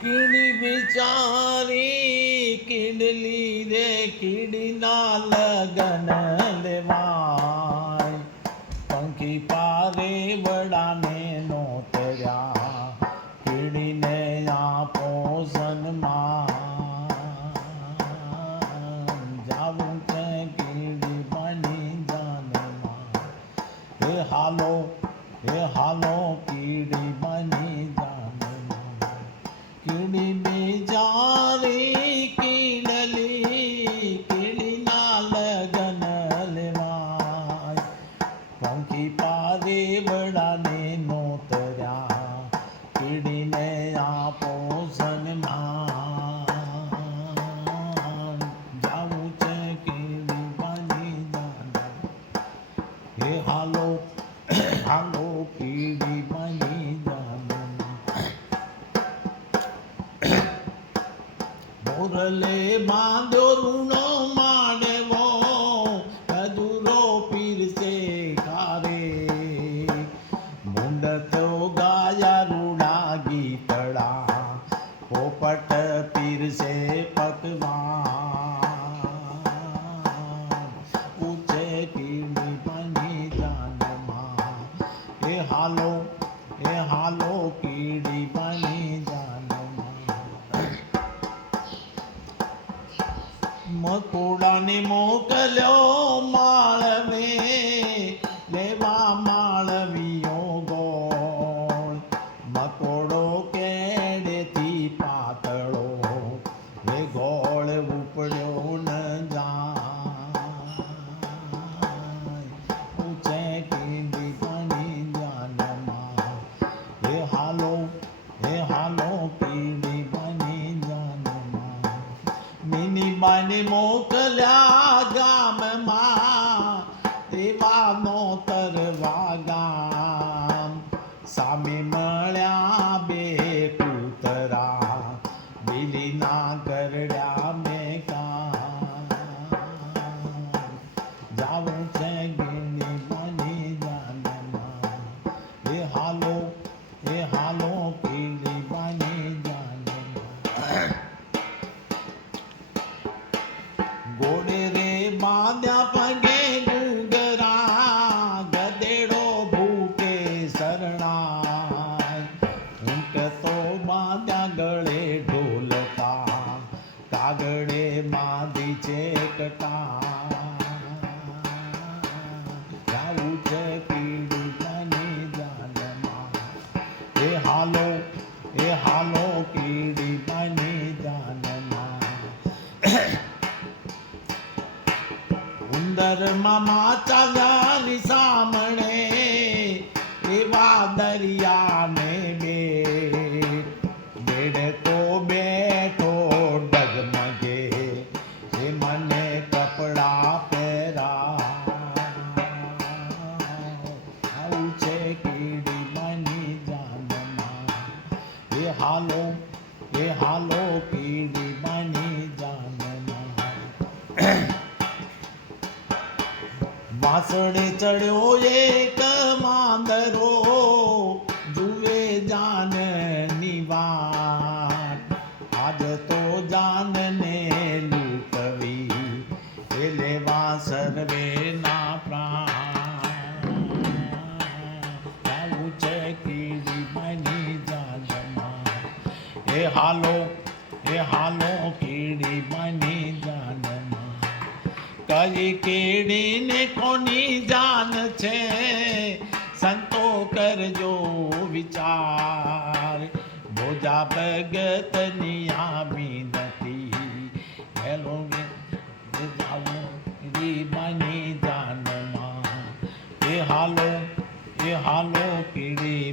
કીડી બિચારી કીડલી રે કીડીના લગન લેવાય પંખી પારે વડાને નો તર્યા કીડીને આપો સન્માન જાવું છે કીડી બની જાનમાં હે હાલો કીડી બની જાનમાં કીડી બિચારી કીડલી કીડીના લગન લેવાય પંખી પારે વડાને નો તર્યા કીડીને આપો સન્માન જાવું છે કીડી બની જાનમાં હે હાલો કીડી બની જાનમાં મોરલે બાંધ્યો રૂનો માંડવો ખજૂરો પીરસે ખારે મુંડતો ગાયા રૂડા ગીતડા પોપટ પીરસે પકવાન પૂછે કીડી બની જાનમાં હે હાલો કીડી બની જાનમાં મકોડાને મોકલ્યો માળવે લેવા માળવીયો ગોળ મકોડો કેડેથી પાતળો એ ગોળ ઉપડ્યો ન જાય પૂછે કીડી બની જાનમાં હે હાલો કીડી બની જાનમાં મિની બાને મોકલ્યા ગામમાં એવા નોતરવા ગામ સામે મળ્યા બે કૂતરા બિલીના ગરડા મેં કામ જાવું છે ગીડી બની જાનમાં હે હાલો કીડી બની જાનમાં ઘોડે રે બાંધ્યા પગે ઘૂંઘરા ગધેડો ભૂકે શરણાય ઊંટ તો બાંધ્યા ગળે ઢોલતા કાગડે બાંધી છે જાવું છે કીડી બની જાનમાં હે હાલો કીડી બની જાનમાં ઉંદર મામા ચાલ્યાની સામણે એવા દરિયાને બેડ તો બેઠો ડગમગે એ મને કપડા પહેરા આવું છે કીડી બની જાનમાં હે હાલો કીડી બની જાનમાં વાસણે ચડ્યો એક માંદરો જુએ જાનની વાત આજ તો જાનને લૂંટવી એ લેવા સર્વે ના પ્રાણ આવું છે કીડી બની જાનમાં હે હાલો કીડી બની જાનમાં કઈ કીડીને કોની જાન છે સંતો કરજો વિચાર બોજા ભગતની આવી નથી હેલો બની જાનમાં હે હાલો કીડી